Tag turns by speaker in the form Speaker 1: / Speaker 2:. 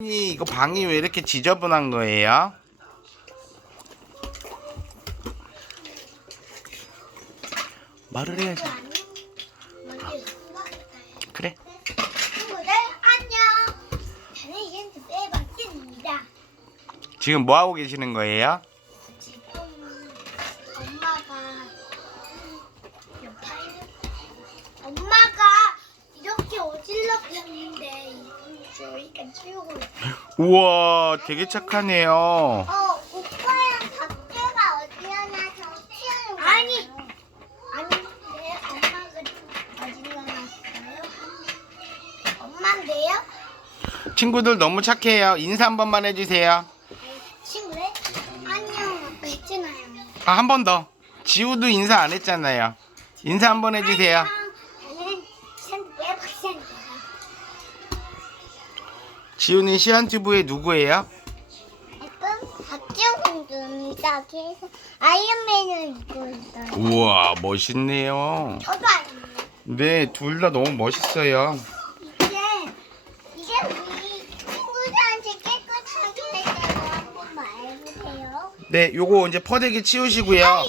Speaker 1: 이 이거 방이 왜 이렇게 지저분한 거예요? 말을 해야지. 그래.
Speaker 2: 친구들 안녕. 저는 이젠 빼박입니다.
Speaker 1: 지금 뭐 하고 계시는 거예요?
Speaker 2: 지금 엄마가 옆에 엄마가 이렇게 어질러폈는데 치우고.
Speaker 1: 우와, 되게 착하네요.
Speaker 2: 어, 오빠랑 박재가 어디려나서 치우는 거 아니, 아니, 내 엄마가 어디려놨어요? 엄마인데요?
Speaker 1: 친구들 너무 착해요. 인사 한 번만 해주세요.
Speaker 2: 친구들 안녕 했잖아요.
Speaker 1: 아, 한 번 더. 지우도 인사 안 했잖아요. 인사 한 번 해주세요.
Speaker 2: 안녕. 저는 샌드백 박사입니다.
Speaker 1: 지우는 시안튜브의 누구예요?
Speaker 2: 공주입니다. 그래서 아이언맨을 입고 있어요.
Speaker 1: 우와, 멋있네요.
Speaker 2: 저도 아이언맨.
Speaker 1: 네, 둘 다 너무 멋있어요.
Speaker 2: 이게 이게 우리 친구들한테 깨끗하게 했다고 한 번만 알려주세요.
Speaker 1: 네, 요거 이제 퍼대기 치우시고요.
Speaker 2: 아이,